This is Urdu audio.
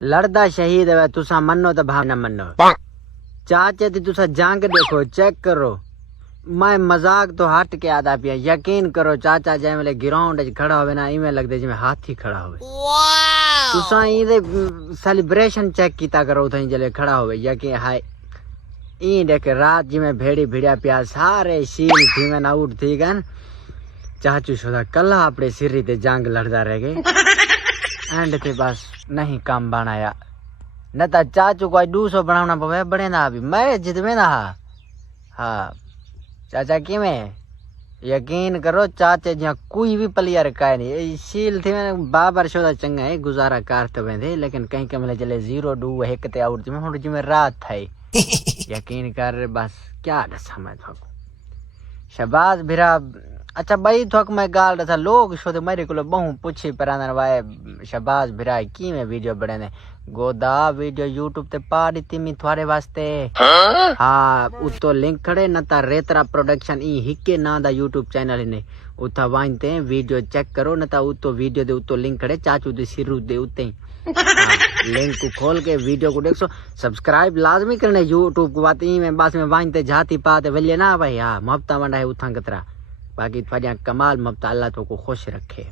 لڑدا شہید ہے تسا منو تو بھا نہ منو چاچے تی تسا جنگ دیکھو چیک کرو میں مذاق تو ہٹ کے آدا پیا یقین کرو چاچا جے ویلے گراؤنڈ وچ کھڑا ہوے نا ایویں لگدے جویں ہاتھی کھڑا ہوے تسا ایدے سیلیبریشن چیک کیتا کرو تھیں جلے کھڑا ہوے یقین ہائے این دیکھ رات جی میں بھیڑی بھیڑیا پیا سارے شیل تھی میں آؤٹ تھی گن چاچو شدا کلا اپنے سری تے جنگ لڑدا رہ گئے اینڈ تے بس نہیں کام بنایا نہ تا چاچو کو 200 بناونا پوے بڑے نہ ابھی میں جتویں نہ ہاں چاچا کیویں یقین کرو چاچے جہاں کوئی بھی پلیئر کائے نہیں شیل تھی میں بابر شدا چنگا ہے گزارا کرتے ویندے لیکن کہیں کہ ملے چلے 0-2 1 تے آؤٹ جی میں ہن جی میں رات تھائی یقین کر بس کیا دسا میں تھو شہباز بھرا اچھا بھائی تھوک میں گال دسا لوگ شو تے میرے کولو بہوں پوچھی پراندن وائے شہباز بھرا کی میں ویڈیو بڑھنے گودا ویڈیو یوٹیوب تے پا دتی می تھوڑے واسطے ہاں اتو لنک کھڑے نہ تا ریترا پروڈکشن ای ہکے نا دا یوٹیوب چینل نے اتھا وانتے ویڈیو چیک کرو نہ تا اتو ویڈیو دے اتو لنک کھڑے چاچو دے سرو دے اتے لنک کو کھول کے ویڈیو کو دیکھو سبسکرائب لازمی کرنے یوٹیوب کو بات میں بس میں وانتے جاتی پاتے ولیے نا بھائی ہاں محبتہ ونڈا ہے اتھاں کترا باقی تھوڑیاں کمال محبتہ اللہ تو کو خوش رکھے